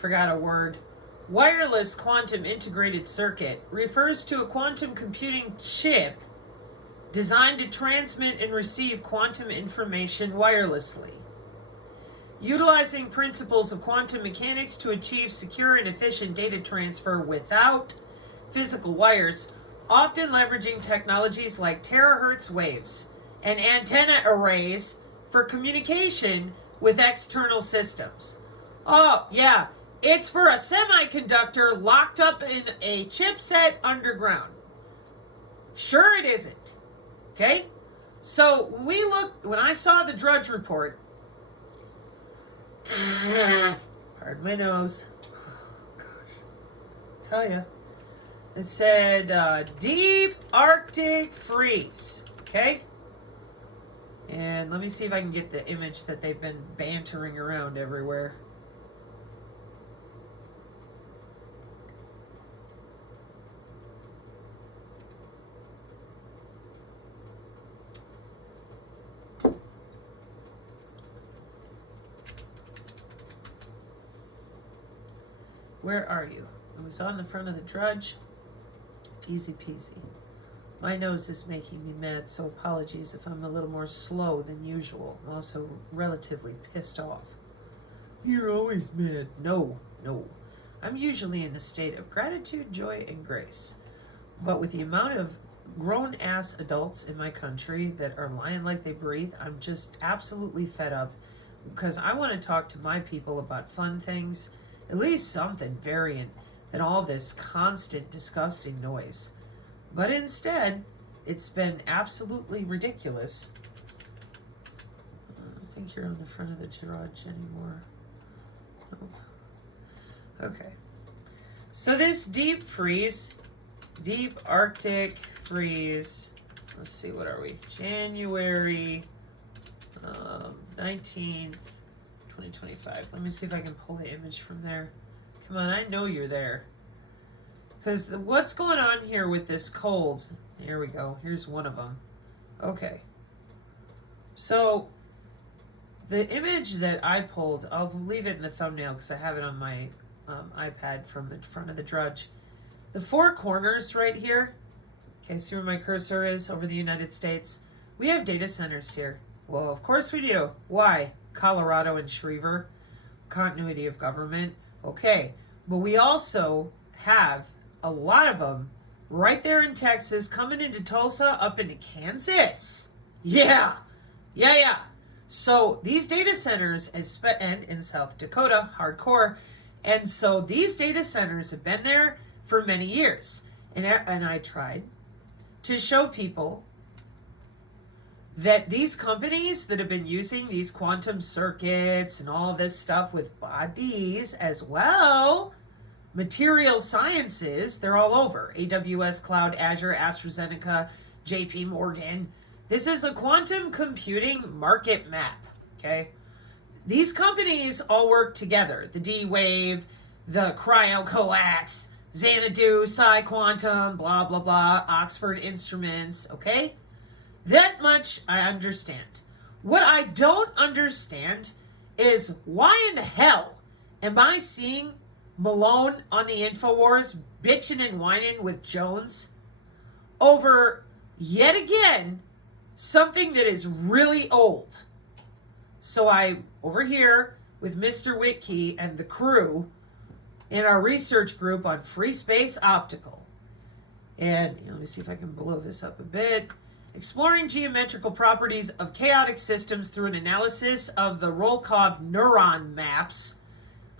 forgot a word. Wireless quantum integrated circuit refers to a quantum computing chip designed to transmit and receive quantum information wirelessly. Utilizing principles of quantum mechanics to achieve secure and efficient data transfer without physical wires, often leveraging technologies like terahertz waves and antenna arrays for communication with external systems. Oh, yeah, it's for a semiconductor locked up in a chipset underground. Sure it isn't. Okay? So when I saw the Drudge Report, pardon my nose. Oh, gosh. Tell ya. It said deep Arctic freeze. Okay? And let me see if I can get the image that they've been bantering around everywhere. Where are you? It was on the front of the Drudge. Easy peasy. My nose is making me mad, so apologies if I'm a little more slow than usual. I'm also relatively pissed off. You're always mad. No. I'm usually in a state of gratitude, joy, and grace. But with the amount of grown-ass adults in my country that are lying like they breathe, I'm just absolutely fed up because I want to talk to my people about fun things, at least something variant than all this constant disgusting noise. But instead, it's been absolutely ridiculous. I don't think you're on the front of the Drudge anymore. Nope. Okay. So this deep Arctic freeze, let's see, what are we? January 19th, 2025. Let me see if I can pull the image from there. Come on, I know you're there. Because what's going on here with this cold? Here we go. Here's one of them. Okay. So, the image that I pulled, I'll leave it in the thumbnail because I have it on my iPad from the front of the Drudge. The four corners right here, okay, see where my cursor is over the United States? We have data centers here. Well, of course we do. Why? Colorado and Schriever. Continuity of government. Okay. But we also have a lot of them right there in Texas, coming into Tulsa, up into Kansas. Yeah. So these data centers, and in South Dakota, hardcore. And so these data centers have been there for many years. And I tried to show people that these companies that have been using these quantum circuits and all this stuff with bodies as well, material sciences, they're all over. AWS, Cloud, Azure, AstraZeneca, JP Morgan. This is a quantum computing market map, okay? These companies all work together. The D-Wave, the CryoCoax, Xanadu, PsiQuantum, blah, blah, blah, Oxford Instruments, okay? That much I understand. What I don't understand is why in the hell am I seeing Malone on the InfoWars bitching and whining with Jones over, yet again, something that is really old. So I, over here with Mr. Whitkey and the crew in our research group on Free Space Optical. And let me see if I can blow this up a bit. Exploring geometrical properties of chaotic systems through an analysis of the Rolkov neuron maps,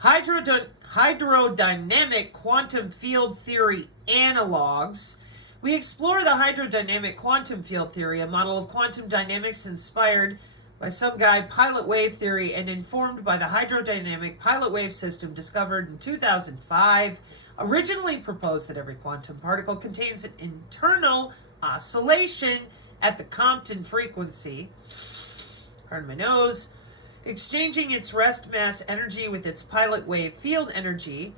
hydrodynamic quantum field theory analogs. We explore the hydrodynamic quantum field theory, a model of quantum dynamics inspired by some guy pilot wave theory and informed by the hydrodynamic pilot wave system discovered in 2005, originally proposed that every quantum particle contains an internal oscillation at the Compton frequency, pardon my nose, exchanging its rest mass energy with its pilot wave field energy.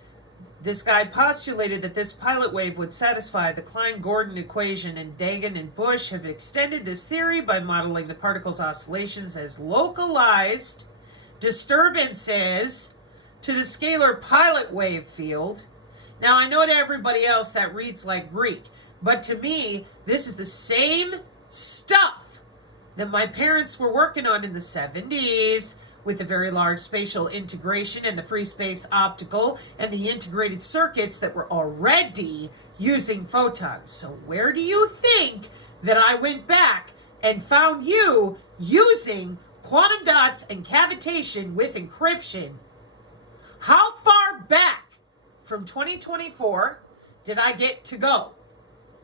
This guy postulated that this pilot wave would satisfy the Klein-Gordon equation, and Dagan and Bush have extended this theory by modeling the particle's oscillations as localized disturbances to the scalar pilot wave field. Now, I know to everybody else that reads like Greek, but to me, this is the same stuff that my parents were working on in the 70s with the very large spatial integration and the free space optical and the integrated circuits that were already using photons. So where do you think that I went back and found you using quantum dots and cavitation with encryption? How far back from 2024 did I get to go?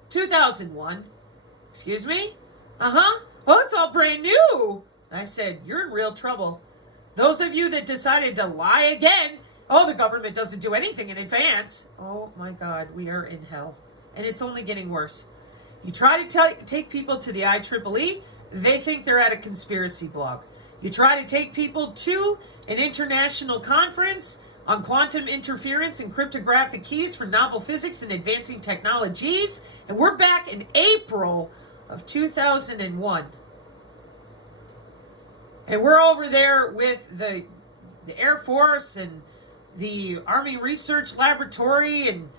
2001. Excuse me? Uh-huh. Well, it's all brand new. And I said, you're in real trouble. Those of you that decided to lie again, oh, the government doesn't do anything in advance. Oh my God, we are in hell. And it's only getting worse. You try to take people to the IEEE, they think they're at a conspiracy blog. You try to take people to an international conference on quantum interference and cryptographic keys for novel physics and advancing technologies, and we're back in April of 2001. And we're over there with the Air Force and the Army Research Laboratory and,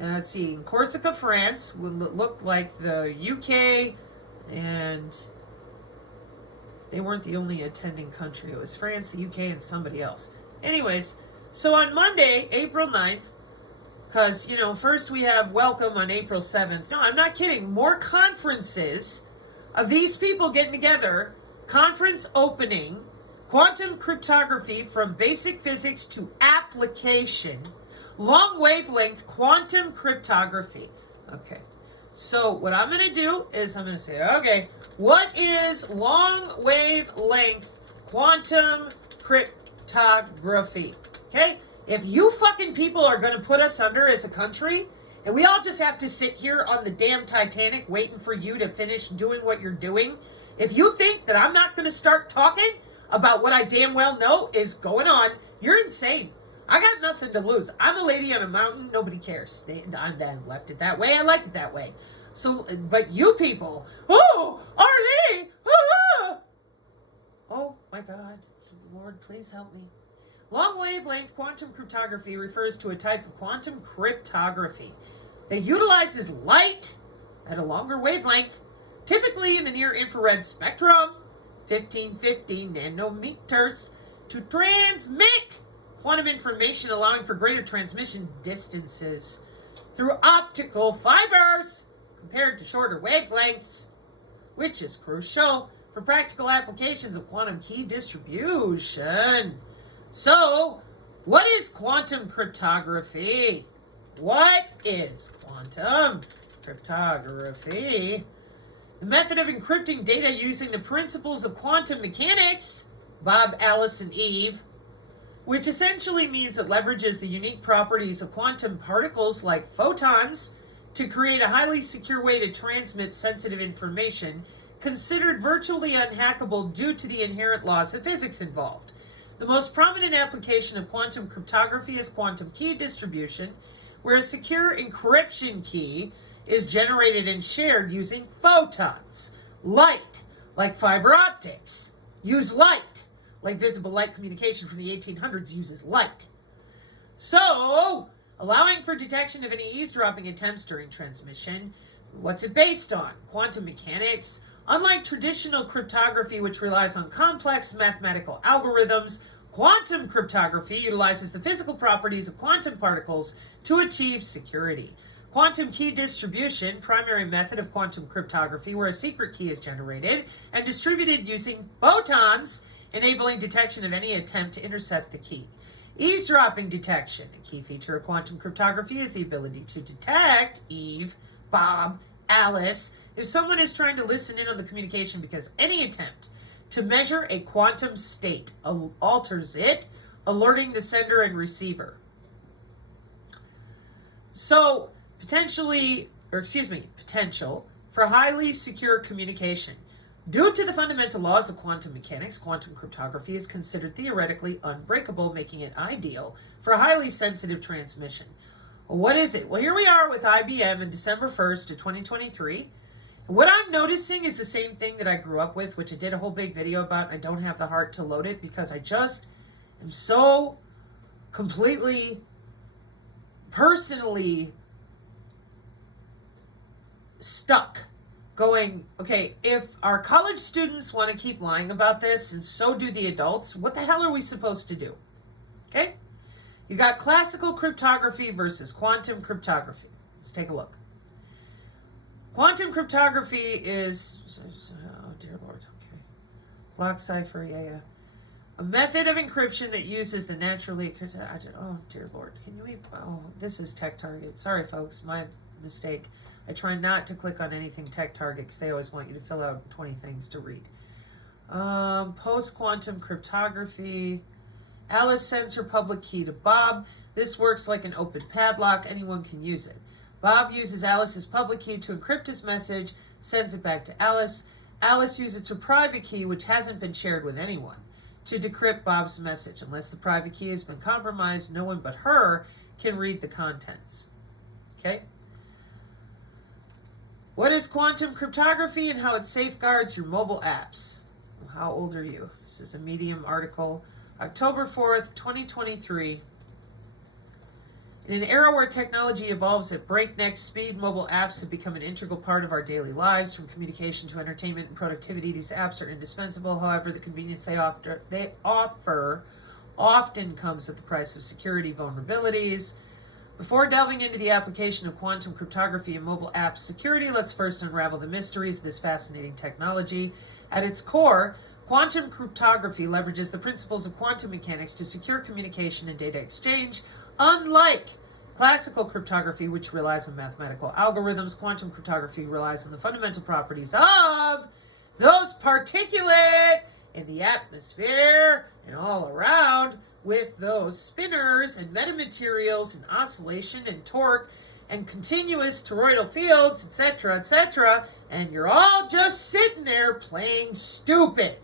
let's see, in Corsica, France, would look like the UK, and they weren't the only attending country. It was France, the UK, and somebody else. Anyways, so on Monday, April 9th, because, first we have welcome on April 7th. No, I'm not kidding. More conferences of these people getting together. Conference opening, quantum cryptography from basic physics to application, long wavelength quantum cryptography. Okay, so what I'm going to do is I'm going to say, okay, what is long wavelength quantum cryptography? Okay, if you fucking people are going to put us under as a country, and we all just have to sit here on the damn Titanic waiting for you to finish doing what you're doing, if you think that I'm not going to start talking about what I damn well know is going on, you're insane. I got nothing to lose. I'm a lady on a mountain. Nobody cares. I left it that way. I liked it that way. So, but you people, oh, are they? Ah! Oh my God. Lord, please help me. Long wavelength quantum cryptography refers to a type of quantum cryptography that utilizes light at a longer wavelength, typically in the near-infrared spectrum, 1550 nanometers, to transmit quantum information, allowing for greater transmission distances through optical fibers compared to shorter wavelengths, which is crucial for practical applications of quantum key distribution. So, what is quantum cryptography? What is quantum cryptography? The method of encrypting data using the principles of quantum mechanics, Bob, Alice, and Eve, which essentially means it leverages the unique properties of quantum particles like photons to create a highly secure way to transmit sensitive information, considered virtually unhackable due to the inherent laws of physics involved. The most prominent application of quantum cryptography is quantum key distribution, where a secure encryption key is generated and shared using photons. Light, like fiber optics, use light. Like visible light communication from the 1800s uses light. So, allowing for detection of any eavesdropping attempts during transmission. What's it based on? Quantum mechanics. Unlike traditional cryptography, which relies on complex mathematical algorithms, quantum cryptography utilizes the physical properties of quantum particles to achieve security. Quantum key distribution, primary method of quantum cryptography, where a secret key is generated and distributed using photons, enabling detection of any attempt to intercept the key. Eavesdropping detection. A key feature of quantum cryptography is the ability to detect Eve, Bob, Alice, if someone is trying to listen in on the communication, because any attempt to measure a quantum state alters it, alerting the sender and receiver. So, potential for highly secure communication. Due to the fundamental laws of quantum mechanics, quantum cryptography is considered theoretically unbreakable, making it ideal for highly sensitive transmission. Well, what is it? Well, here we are with IBM in December 1st of 2023. What I'm noticing is the same thing that I grew up with, which I did a whole big video about, and I don't have the heart to load it because I just am so completely personally stuck going, okay, if our college students want to keep lying about this and so do the adults, what the hell are we supposed to do? Okay? You got classical cryptography versus quantum cryptography. Let's take a look. Quantum cryptography is, oh dear Lord, okay. Block cipher, yeah. A method of encryption that uses the naturally, oh dear Lord, can you, oh, this is Tech Target. Sorry folks, my mistake. I try not to click on anything Tech Target because they always want you to fill out 20 things to read. Post-quantum cryptography. Alice sends her public key to Bob. This works like an open padlock. Anyone can use it. Bob uses Alice's public key to encrypt his message, sends it back to Alice. Alice uses her private key, which hasn't been shared with anyone, to decrypt Bob's message. Unless the private key has been compromised, no one but her can read the contents. Okay? What is quantum cryptography and how it safeguards your mobile apps? How old are you? This is a Medium article, October 4th, 2023. In an era where technology evolves at breakneck speed, mobile apps have become an integral part of our daily lives. From communication to entertainment and productivity, these apps are indispensable. However, the convenience they offer often comes at the price of security vulnerabilities. Before delving into the application of quantum cryptography and mobile app security, let's first unravel the mysteries of this fascinating technology. At its core, quantum cryptography leverages the principles of quantum mechanics to secure communication and data exchange. Unlike classical cryptography, which relies on mathematical algorithms, quantum cryptography relies on the fundamental properties of those particulate in the atmosphere and all around, with those spinners and metamaterials and oscillation and torque and continuous toroidal fields, etc., and you're all just sitting there playing stupid.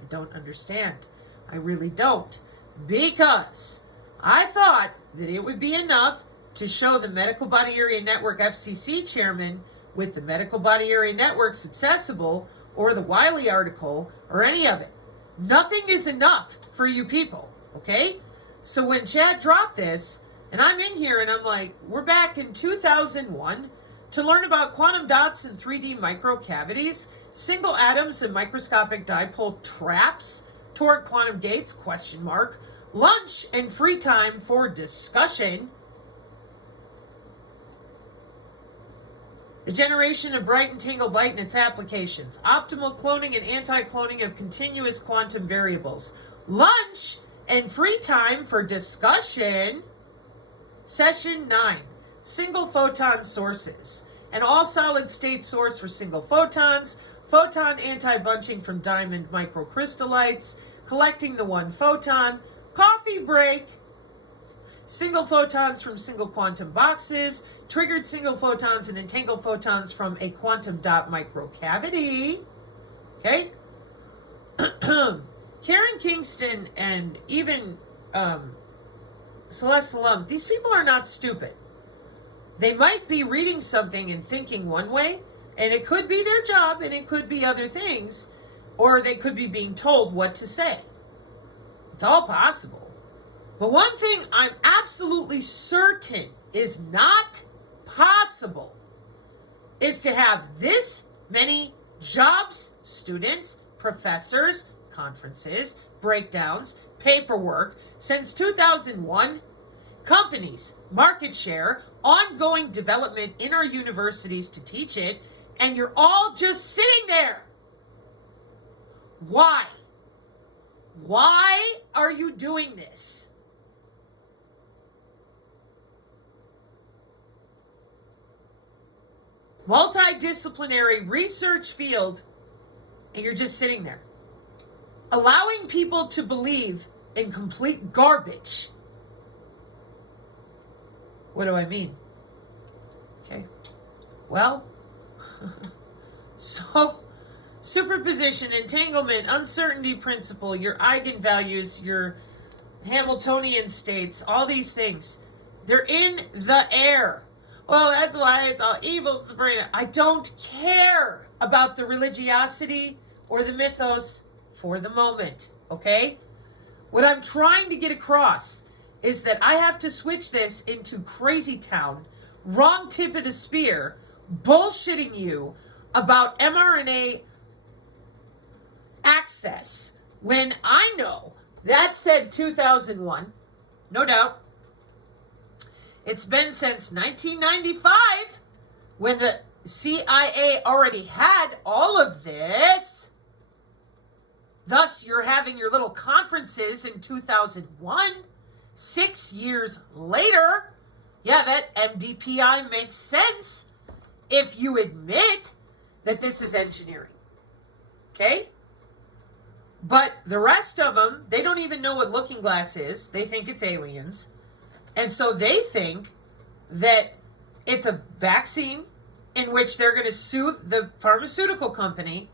I don't understand. I really don't. Because I thought that it would be enough to show the Medical Body Area Network FCC chairman with the Medical Body Area Network's accessible or the Wiley article or any of it. Nothing is enough for you people. Okay? So when Chad dropped this, and I'm in here and I'm like, we're back in 2001 to learn about quantum dots and 3D microcavities, single atoms and microscopic dipole traps toward quantum gates, ? Lunch and free time for discussion. The generation of bright and tangled light and its applications. Optimal cloning and anti-cloning of continuous quantum variables. Lunch and free time for discussion. Session 9. Single photon sources. An all-solid state source for single photons. Photon anti-bunching from diamond microcrystallites. Collecting the one photon. Coffee break. Single photons from single quantum boxes. Triggered single photons and entangled photons from a quantum dot microcavity. Okay? Karen Kingston and even Celeste Salum, these people are not stupid. They might be reading something and thinking one way, and it could be their job, and it could be other things, or they could be being told what to say. It's all possible. But one thing I'm absolutely certain is not possible is to have this many jobs, students, professors, conferences, breakdowns, paperwork since 2001, companies, market share, ongoing development in our universities to teach it, and you're all just sitting there. Why? Why are you doing this? Multidisciplinary research field, and you're just sitting there. Allowing people to believe in complete garbage. What do I mean? Okay. Well, so superposition, entanglement, uncertainty principle, your eigenvalues, your Hamiltonian states, all these things, they're in the air. Well, that's why it's all evil, Sabrina. I don't care about the religiosity or the mythos for the moment, okay? What I'm trying to get across is that I have to switch this into crazy town, wrong tip of the spear, bullshitting you about mRNA access when I know that said 2001, no doubt. It's been since 1995 when the CIA already had all of this. Thus, you're having your little conferences in 2001, 6 years later. Yeah, that MDPI makes sense if you admit that this is engineering. Okay? But the rest of them, they don't even know what Looking Glass is. They think it's aliens. And so they think that it's a vaccine in which they're going to sue the pharmaceutical company.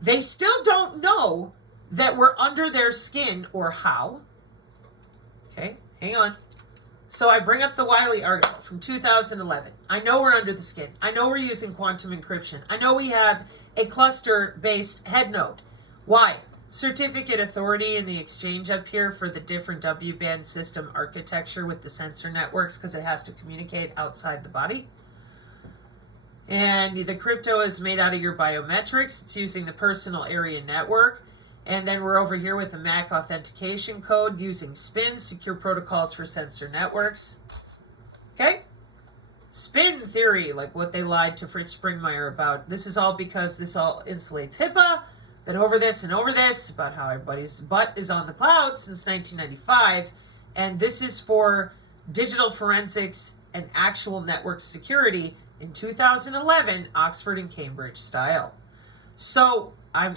They still don't know that we're under their skin or how. Okay, hang on. So I bring up the Wiley article from 2011. I know we're under the skin. I know we're using quantum encryption. I know we have a cluster-based head node. Why? Certificate authority in the exchange up here for the different W-band system architecture with the sensor networks because it has to communicate outside the body. And the crypto is made out of your biometrics. It's using the personal area network. And then we're over here with the MAC authentication code using SPIN, secure protocols for sensor networks. Okay? Spin theory, like what they lied to Fritz Springmeier about. This is all because this all insulates HIPAA. But over this and over this, about how everybody's butt is on the cloud since 1995. And this is for digital forensics and actual network security in 2011, Oxford and Cambridge style. So I'm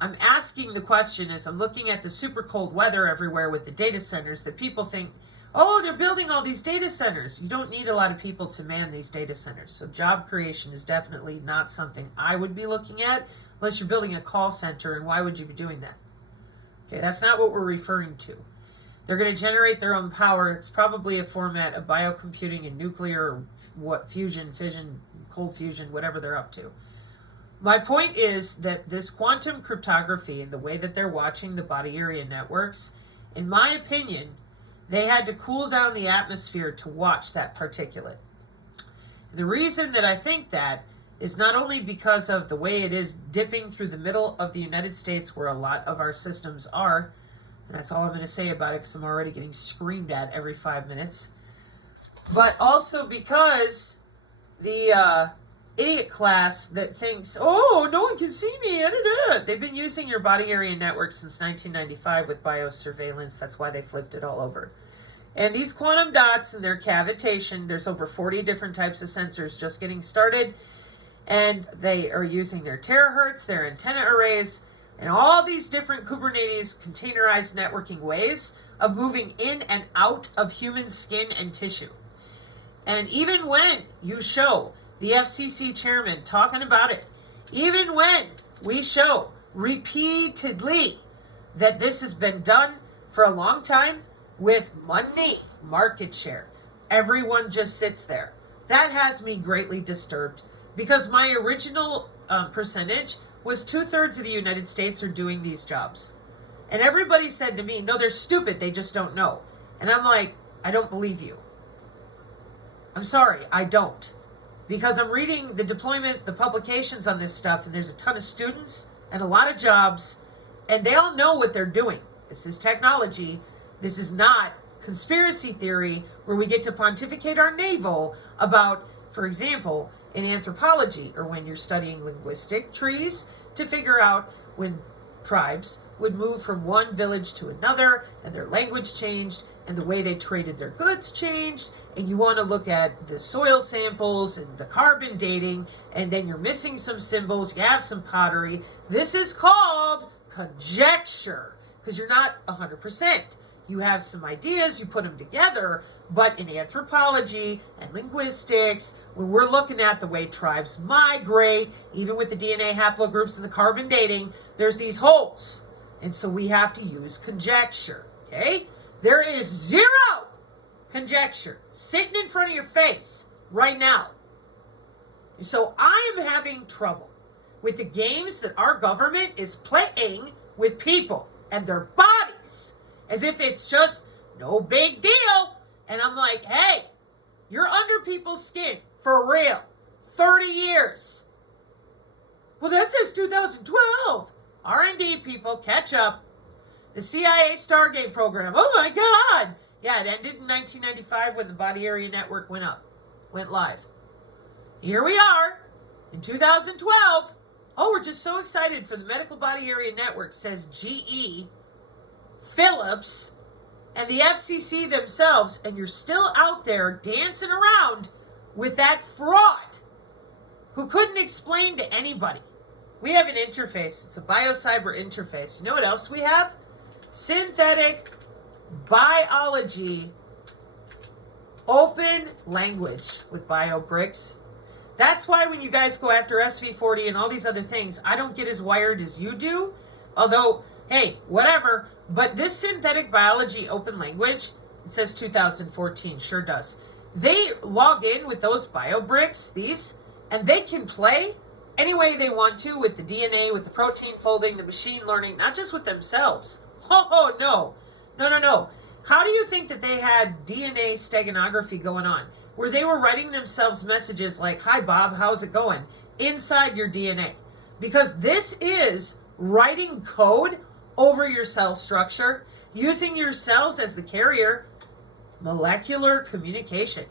asking the question as I'm looking at the super cold weather everywhere with the data centers that people think, oh, they're building all these data centers. You don't need a lot of people to man these data centers. So job creation is definitely not something I would be looking at unless you're building a call center, and why would you be doing that? Okay, that's not what we're referring to. They're going to generate their own power. It's probably a format of biocomputing and nuclear, fusion, fission, cold fusion, whatever they're up to. My point is that this quantum cryptography and the way that they're watching the body area networks, in my opinion, they had to cool down the atmosphere to watch that particulate. The reason that I think that is not only because of the way it is dipping through the middle of the United States where a lot of our systems are, and that's all I'm going to say about it because I'm already getting screamed at every 5 minutes, but also because the idiot class that thinks, oh, no one can see me, they've been using your body area network since 1995 with biosurveillance. That's why they flipped it all over. And these quantum dots and their cavitation, there's over 40 different types of sensors just getting started. And they are using their terahertz, their antenna arrays, and all these different Kubernetes containerized networking ways of moving in and out of human skin and tissue. And even when you show the FCC chairman talking about it, even when we show repeatedly that this has been done for a long time with money, market share, everyone just sits there. That has me greatly disturbed. Because my original percentage was 2/3 of the United States are doing these jobs. And everybody said to me, no, they're stupid. They just don't know. And I'm like, I don't believe you. I'm sorry, I don't. Because I'm reading the deployment, the publications on this stuff, and there's a ton of students and a lot of jobs, and they all know what they're doing. This is technology. This is not conspiracy theory where we get to pontificate our navel about, for example, in anthropology, or when you're studying linguistic trees to figure out when tribes would move from one village to another and their language changed and the way they traded their goods changed, and you want to look at the soil samples and the carbon dating, and then you're missing some symbols, you have some pottery. This is called conjecture because you're not 100%. You have some ideas, you put them together, but in anthropology and linguistics, when we're looking at the way tribes migrate, even with the DNA haplogroups and the carbon dating, there's these holes. And so we have to use conjecture, okay? There is zero conjecture sitting in front of your face right now. And so I am having trouble with the games that our government is playing with people and their bodies, as if it's just No big deal. And I'm like, hey, you're under people's skin. For real. 30 years. Well, that says 2012. R&D people, catch up. The CIA Stargate program. Oh my God. Yeah, it ended in 1995 when the Body Area Network went live. Here we are in 2012. Oh, we're just so excited for the Medical Body Area Network, says GE, Philips, and the FCC themselves, and you're still out there dancing around with that fraud who couldn't explain to anybody. We have an interface. It's a biocyber interface. You know what else we have? Synthetic biology open language with BioBricks. That's why when you guys go after SV40 and all these other things, I don't get as wired as you do. Although, hey, whatever. But this synthetic biology open language, it says 2014, sure does. They log in with those BioBricks, these, and they can play any way they want to with the DNA, with the protein folding, the machine learning, not just with themselves. Oh, no. No. How do you think that they had DNA steganography going on? Where they were writing themselves messages like, hi, Bob, how's it going? Inside your DNA. Because this is writing code over your cell structure, using your cells as the carrier, molecular communication.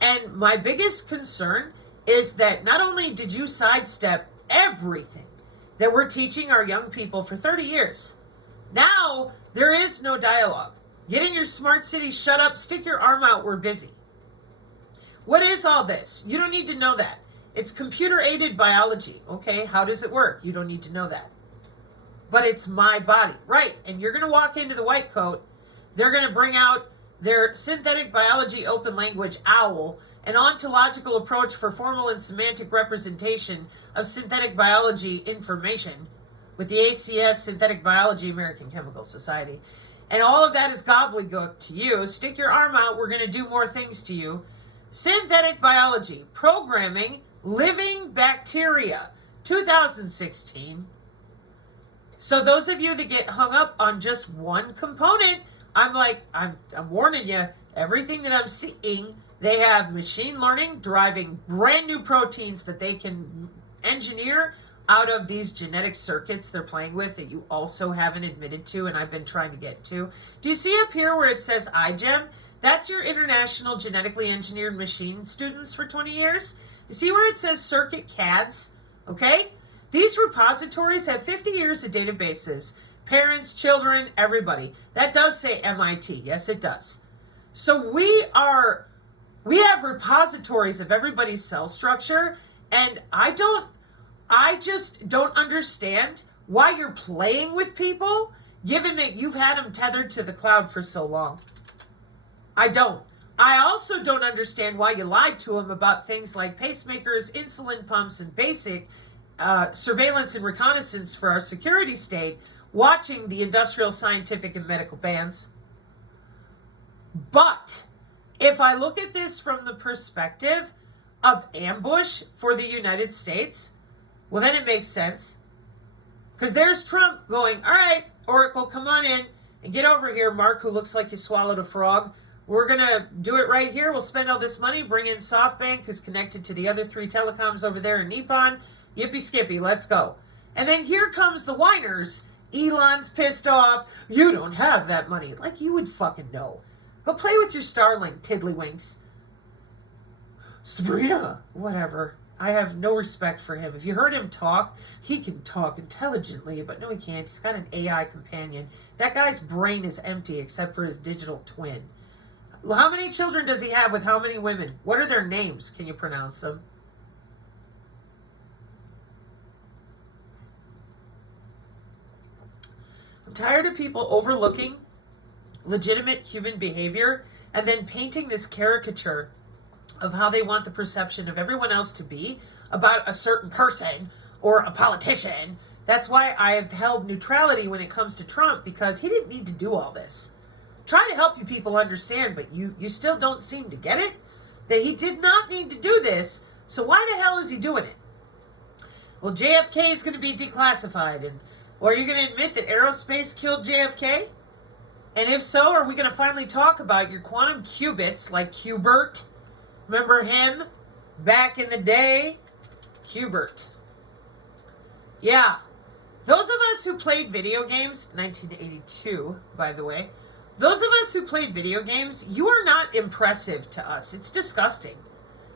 And my biggest concern is that not only did you sidestep everything that we're teaching our young people for 30 years, now there is no dialogue. Get in your smart city, shut up, stick your arm out, we're busy. What is all this? You don't need to know that. It's computer-aided biology. Okay, how does it work? You don't need to know that. But it's my body. Right, and you're going to walk into the white coat. They're going to bring out their synthetic biology open language OWL, an ontological approach for formal and semantic representation of synthetic biology information with the ACS, Synthetic Biology, American Chemical Society. And all of that is gobbledygook to you. Stick your arm out. We're going to do more things to you. Synthetic biology, programming, living bacteria, 2016. So those of you that get hung up on just one component, I'm warning you, everything that I'm seeing, they have machine learning driving brand new proteins that they can engineer out of these genetic circuits they're playing with that you also haven't admitted to and I've been trying to get to. Do you see up here where it says iGEM? That's your International Genetically Engineered Machine students for 20 years. You see where it says circuit CADs? Okay? These repositories have 50 years of databases. Parents, children, everybody. That does say MIT. Yes, it does. So we have repositories of everybody's cell structure, and I just don't understand why you're playing with people, given that you've had them tethered to the cloud for so long. I don't. I also don't understand why you lied to them about things like pacemakers, insulin pumps, and basic surveillance and reconnaissance for our security state, watching the industrial, scientific, and medical bands. But if I look at this from the perspective of ambush for the United States, well, then it makes sense. Because there's Trump going, all right, Oracle, come on in and get over here, Mark, who looks like you swallowed a frog. We're going to do it right here. We'll spend all this money, bring in SoftBank, who's connected to the other 3 telecoms over there in Nippon. Yippee skippy, let's go. And then here comes the whiners. Elon's pissed off. You don't have that money. Like you would fucking know. Go play with your Starlink, tiddlywinks. Sabrina, whatever. I have no respect for him. If you heard him talk, he can talk intelligently, but no, he can't. He's got an AI companion. That guy's brain is empty except for his digital twin. How many children does he have with how many women? What are their names? Can you pronounce them? I'm tired of people overlooking legitimate human behavior and then painting this caricature of how they want the perception of everyone else to be about a certain person or a politician. That's why I've held neutrality when it comes to Trump, because he didn't need to do all this. Try to help you people understand, but you still don't seem to get it, that he did not need to do this, so why the hell is he doing it? Well, JFK is going to be declassified, or are you going to admit that aerospace killed JFK? And if so, are we going to finally talk about your quantum qubits like Qbert? Remember him back in the day? Qbert. Yeah. Those of us who played video games, 1982, by the way, those of us who played video games, you are not impressive to us. It's disgusting.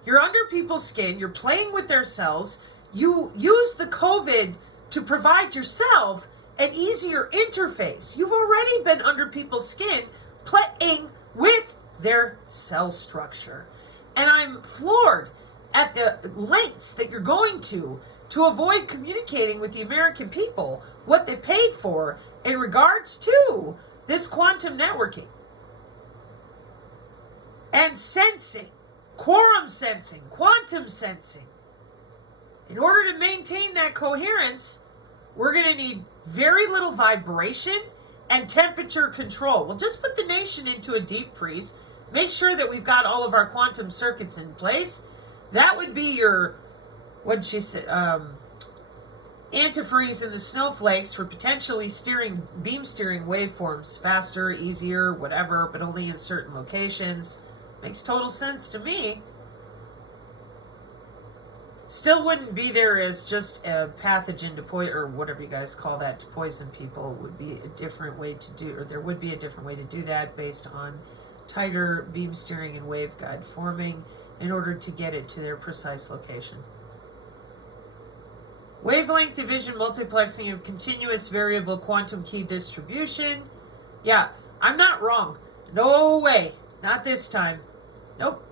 You're under people's skin. You're playing with their cells. You use the COVID to provide yourself an easier interface. You've already been under people's skin playing with their cell structure. And I'm floored at the lengths that you're going to avoid communicating with the American people what they paid for in regards to this quantum networking and sensing, quorum sensing, quantum sensing. In order to maintain that coherence, we're going to need very little vibration and temperature control. We'll just put the nation into a deep freeze, make sure that we've got all of our quantum circuits in place. That would be your, what'd she say, antifreeze in the snowflakes for potentially beam steering waveforms faster, easier, whatever, but only in certain locations. Makes total sense to me. Still wouldn't be there as just a pathogen to poison, or whatever you guys call that, to poison people. Would be a different way to do, or there would be a different way to do that based on tighter beam steering and waveguide forming in order to get it to their precise location. Wavelength division multiplexing of continuous variable quantum key distribution. Yeah, I'm not wrong. No way. Not this time. Nope.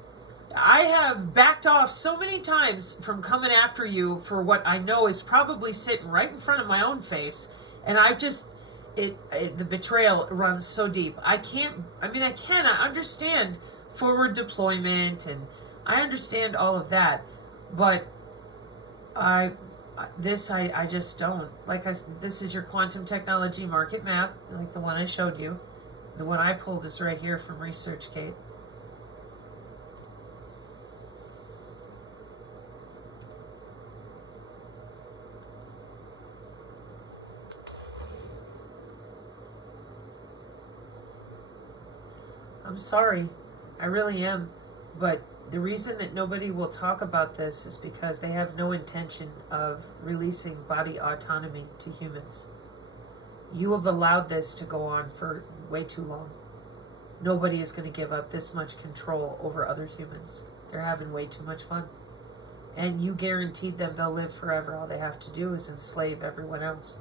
I have backed off so many times from coming after you for what I know is probably sitting right in front of my own face. And I've just, the betrayal runs so deep. I understand forward deployment and I understand all of that. But I just don't. This is your quantum technology market map, like the one I showed you. The one I pulled is right here from ResearchGate. I'm sorry. I really am. But the reason that nobody will talk about this is because they have no intention of releasing body autonomy to humans. You have allowed this to go on for way too long. Nobody is going to give up this much control over other humans. They're having way too much fun. And you guaranteed them they'll live forever. All they have to do is enslave everyone else.